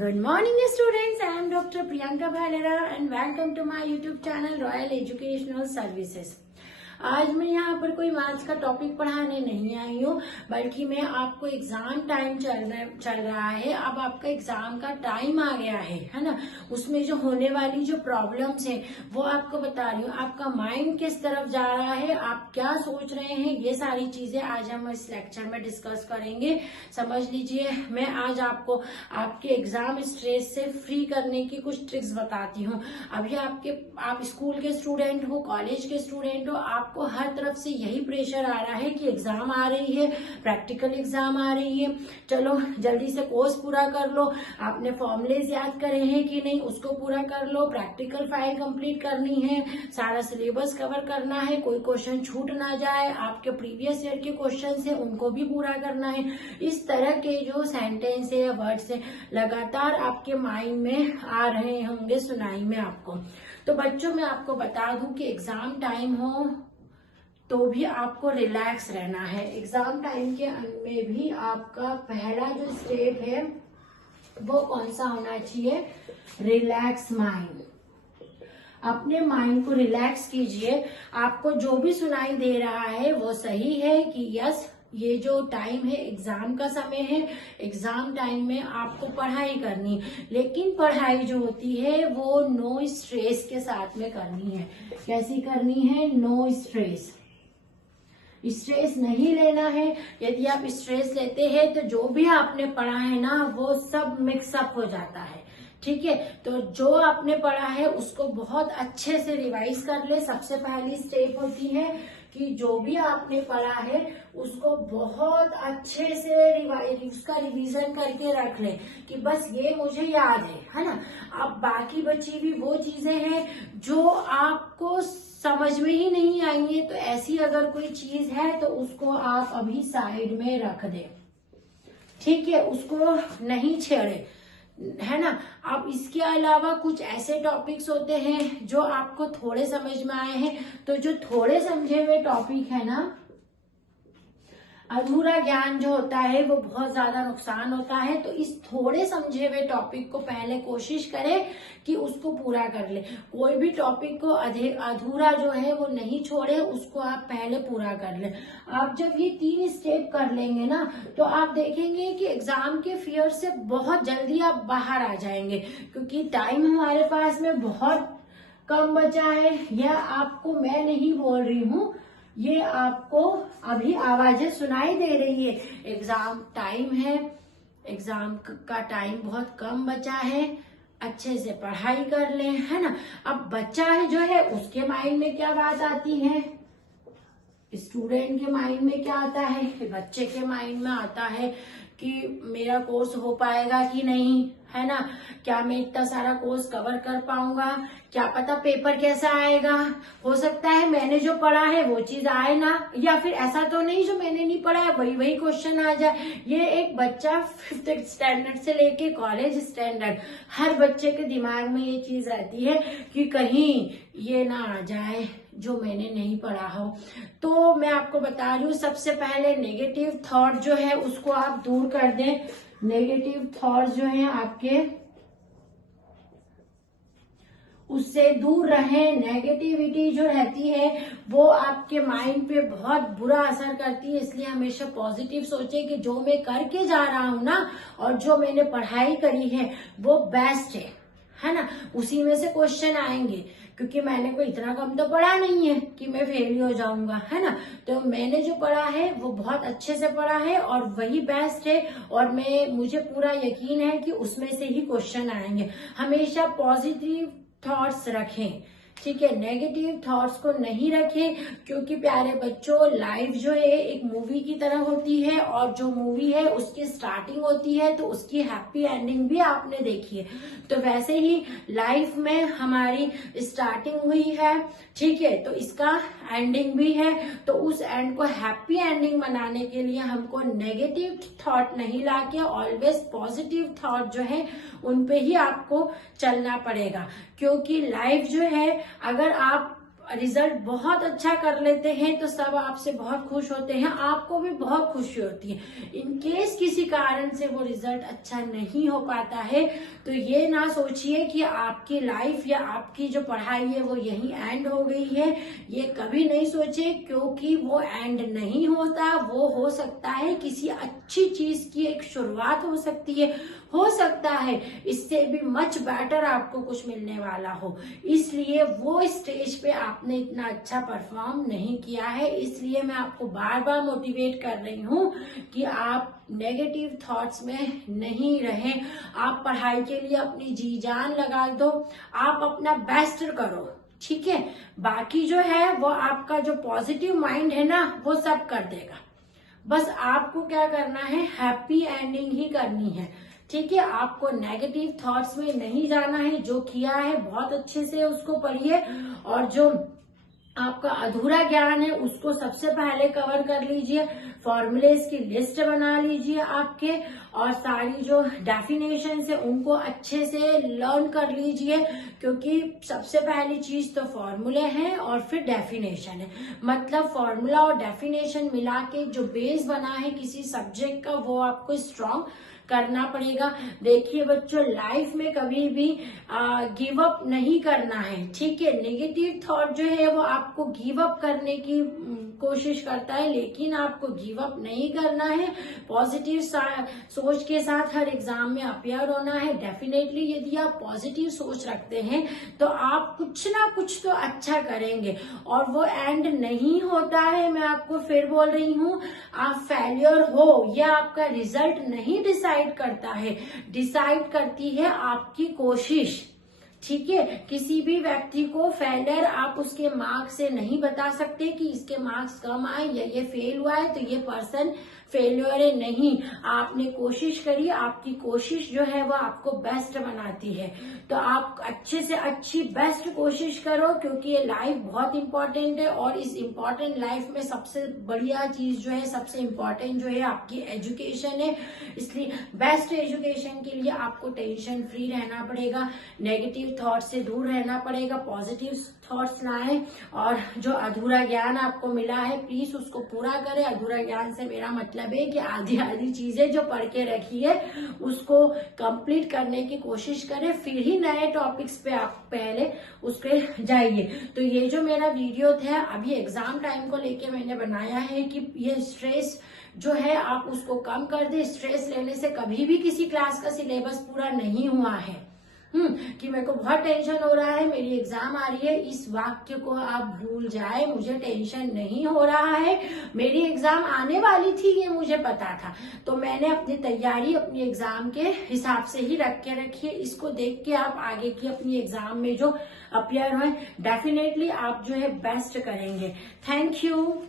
Good morning students, I am Dr. Priyanka Bhalera and welcome to my YouTube channel Royal Educational Services। आज मैं यहाँ पर कोई maths का टॉपिक पढ़ाने नहीं आई हूँ, बल्कि मैं आपको एग्जाम टाइम चल रहा है। अब आपका एग्जाम का टाइम आ गया है ना। उसमें जो होने वाली जो प्रॉब्लम्स है वो आपको बता रही हूँ। आपका माइंड किस तरफ जा रहा है, आप क्या सोच रहे हैं, ये सारी चीजें आज हम इस लेक्चर में डिस्कस करेंगे। समझ लीजिए, मैं आज आपको आपके एग्जाम स्ट्रेस से फ्री करने की कुछ ट्रिक्स बताती हूँ। अभी आप स्कूल के स्टूडेंट हो, कॉलेज के स्टूडेंट हो, आपको हर तरफ से यही प्रेशर आ रहा है कि एग्जाम आ रही है, प्रैक्टिकल एग्जाम आ रही है, चलो जल्दी से कोर्स पूरा कर लो। आपने फॉर्मूलेज याद करे हैं कि नहीं, उसको पूरा कर लो। प्रैक्टिकल फाइल कंप्लीट करनी है, सारा सिलेबस कवर करना है, कोई क्वेश्चन छूट ना जाए। आपके प्रीवियस ईयर के क्वेश्चन है उनको भी पूरा करना है। इस तरह के जो सेंटेंस है या वर्ड्स है लगातार आपके माइंड में आ रहे होंगे सुनाई में आपको। तो बच्चों, मैं आपको बता दूं कि एग्जाम टाइम हो तो भी आपको रिलैक्स रहना है। एग्जाम टाइम के अंत में भी आपका पहला जो स्टेप है वो कौन सा होना चाहिए? Relax mind. अपने माइंड को रिलैक्स कीजिए। आपको जो भी सुनाई दे रहा है वो सही है कि यस, ये जो टाइम है एग्जाम का समय है, एग्जाम टाइम में आपको पढ़ाई करनी, लेकिन पढ़ाई जो होती है वो नो स्ट्रेस के साथ में करनी है। कैसी करनी है? No stress. स्ट्रेस नहीं लेना है। यदि आप स्ट्रेस लेते हैं तो जो भी आपने पढ़ा है ना वो सब मिक्सअप हो जाता है। ठीक है, तो जो आपने पढ़ा है उसको बहुत अच्छे से रिवाइज कर ले। सबसे पहली स्टेप होती है कि जो भी आपने पढ़ा है उसको बहुत अच्छे से उसका रिवीजन करके रख ले कि बस ये मुझे याद है ना। अब बाकी बची भी वो चीजें हैं जो आपको समझ में ही नहीं आएंगे, तो ऐसी अगर कोई चीज है तो उसको आप अभी साइड में रख दें। ठीक है, उसको नहीं छेड़े, है ना। अब इसके अलावा कुछ ऐसे टॉपिक्स होते हैं जो आपको थोड़े समझ में आए हैं, तो जो थोड़े समझे हुए टॉपिक है ना, अधूरा ज्ञान जो होता है वो बहुत ज्यादा नुकसान होता है। तो इस थोड़े समझे हुए टॉपिक को पहले कोशिश करें कि उसको पूरा कर ले। कोई भी टॉपिक को अधूरा जो है वो नहीं छोड़े, उसको आप पहले पूरा कर ले। आप जब ये 3 स्टेप कर लेंगे ना तो आप देखेंगे कि एग्जाम के फियर से बहुत जल्दी आप बाहर आ जाएंगे, क्योंकि टाइम हमारे पास में बहुत कम बचा है। यह आपको मैं नहीं बोल रही हूँ, ये आपको अभी आवाजें सुनाई दे रही है। एग्जाम टाइम है, एग्जाम का टाइम बहुत कम बचा है, अच्छे से पढ़ाई कर लें, है ना। अब बच्चा है जो है उसके माइंड में क्या बात आती है? स्टूडेंट के माइंड में क्या आता है? बच्चे के माइंड में आता है कि मेरा कोर्स हो पाएगा कि नहीं, है ना। क्या मैं इतना सारा कोर्स कवर कर पाऊंगा? क्या पता पेपर कैसा आएगा? हो सकता है मैंने जो पढ़ा है वो चीज आए ना, या फिर ऐसा तो नहीं जो मैंने नहीं पढ़ा है वही क्वेश्चन आ जाए। ये एक बच्चा 5th स्टैंडर्ड से लेके कॉलेज स्टैंडर्ड, हर बच्चे के दिमाग में ये चीज रहती है कि कहीं ये ना आ जाए जो मैंने नहीं पढ़ा हो। तो मैं आपको बता रही हूँ, सबसे पहले नेगेटिव थॉट जो है उसको आप दूर कर दें। नेगेटिव थॉट जो है आपके, उससे दूर रहें। नेगेटिविटी जो रहती है वो आपके माइंड पे बहुत बुरा असर करती है, इसलिए हमेशा पॉजिटिव सोचें कि जो मैं करके जा रहा हूं ना और जो मैंने पढ़ाई करी है वो बेस्ट है ना। उसी में से क्वेश्चन आएंगे, क्योंकि मैंने कोई इतना कम तो पढ़ा नहीं है कि मैं फेल हो जाऊंगा, है ना। तो मैंने जो पढ़ा है वो बहुत अच्छे से पढ़ा है और वही बेस्ट है, और मुझे पूरा यकीन है कि उसमें से ही क्वेश्चन आएंगे। हमेशा पॉजिटिव थॉट्स रखें, ठीक है, नेगेटिव थॉट्स को नहीं रखें। क्योंकि प्यारे बच्चों, लाइफ जो है एक मूवी की तरह होती है, और जो मूवी है उसकी स्टार्टिंग होती है तो उसकी हैप्पी एंडिंग भी आपने देखी है। तो वैसे ही लाइफ में हमारी स्टार्टिंग हुई है, ठीक है, तो इसका एंडिंग भी है। तो उस एंड को हैप्पी एंडिंग बनाने के लिए हमको नेगेटिव थॉट नहीं लाके ऑलवेज पॉजिटिव थॉट जो है उन पे ही आपको चलना पड़ेगा। क्योंकि लाइफ जो है, अगर आप रिजल्ट बहुत अच्छा कर लेते हैं तो सब आपसे बहुत खुश होते हैं, आपको भी बहुत खुशी होती है। इन केस किसी कारण से वो रिजल्ट अच्छा नहीं हो पाता है तो ये ना सोचिए कि आपकी लाइफ या आपकी जो पढ़ाई है वो यहीं एंड हो गई है, ये कभी नहीं सोचे, क्योंकि वो एंड नहीं होता। वो हो सकता है किसी अच्छी चीज की एक शुरुआत हो सकती है, हो सकता है इससे भी मच बेटर आपको कुछ मिलने वाला हो। इसलिए वो स्टेज पे आपने इतना अच्छा परफॉर्म नहीं किया है, इसलिए मैं आपको बार बार मोटिवेट कर रही हूँ कि आप नेगेटिव थॉट्स में नहीं रहें। आप पढ़ाई के लिए अपनी जी जान लगा दो, आप अपना बेस्ट करो, ठीक है। बाकी जो है वो आपका जो पॉजिटिव माइंड है ना वो सब कर देगा। बस आपको क्या करना है, हैप्पी एंडिंग ही करनी है, ठीक है। आपको नेगेटिव थॉट्स में नहीं जाना है। जो किया है बहुत अच्छे से उसको पढ़िए, और जो आपका अधूरा ज्ञान है उसको सबसे पहले कवर कर लीजिए। फॉर्मूलेस की लिस्ट बना लीजिए आपके, और सारी जो डेफिनेशन है उनको अच्छे से लर्न कर लीजिए, क्योंकि सबसे पहली चीज तो फॉर्मूले हैं और फिर डेफिनेशन है। मतलब फॉर्मूला और डेफिनेशन मिला के जो बेस बना है किसी सब्जेक्ट का वो आपको स्ट्रॉन्ग करना पड़ेगा। देखिए बच्चों, लाइफ में कभी भी गिव अप नहीं करना है, ठीक है। नेगेटिव थॉट जो है वो आपको गिव अप करने की कोशिश करता है, लेकिन आपको गिव अप नहीं करना है। पॉजिटिव सोच के साथ हर एग्जाम में अपियर होना है। डेफिनेटली यदि आप पॉजिटिव सोच रखते हैं तो आप कुछ ना कुछ तो अच्छा करेंगे, और वो एंड नहीं होता है। मैं आपको फिर बोल रही हूँ, आप फेलियर हो या आपका रिजल्ट नहीं डिसाइड करता है, डिसाइड करती है आपकी कोशिश, ठीक है। किसी भी व्यक्ति को फेलियर आप उसके मार्क्स से नहीं बता सकते कि इसके मार्क्स कम आए या ये फेल हुआ है तो ये पर्सन फेलियर है, नहीं। आपने कोशिश करी, आपकी कोशिश जो है वो आपको बेस्ट बनाती है। तो आप अच्छे से अच्छी बेस्ट कोशिश करो, क्योंकि ये लाइफ बहुत इंपॉर्टेंट है, और इस इंपॉर्टेंट लाइफ में सबसे बढ़िया चीज जो है, सबसे इंपॉर्टेंट जो है आपकी एजुकेशन है। इसलिए बेस्ट एजुकेशन के लिए आपको टेंशन फ्री रहना पड़ेगा, नेगेटिव थॉट से दूर रहना पड़ेगा, पॉजिटिव थॉट्स लाएं, और जो अधूरा ज्ञान आपको मिला है प्लीज उसको पूरा करें। अधूरा ज्ञान से मेरा मतलब है कि आधी आधी चीजें जो पढ़ के रखी है उसको कंप्लीट करने की कोशिश करें, फिर ही नए टॉपिक्स पे आप पहले उस पे जाइए। तो ये जो मेरा वीडियो था अभी एग्जाम टाइम को लेके मैंने बनाया है कि ये स्ट्रेस जो है आप उसको कम कर दे। स्ट्रेस लेने से कभी भी किसी क्लास का सिलेबस पूरा नहीं हुआ है। कि मेरे को बहुत टेंशन हो रहा है, मेरी एग्जाम आ रही है, इस वाक्य को आप भूल जाए। मुझे टेंशन नहीं हो रहा है, मेरी एग्जाम आने वाली थी ये मुझे पता था, तो मैंने अपनी तैयारी अपनी एग्जाम के हिसाब से ही रख के रखी है। इसको देख के आप आगे की अपनी एग्जाम में जो अपियर हो डेफिनेटली आप जो है बेस्ट करेंगे। Thank you.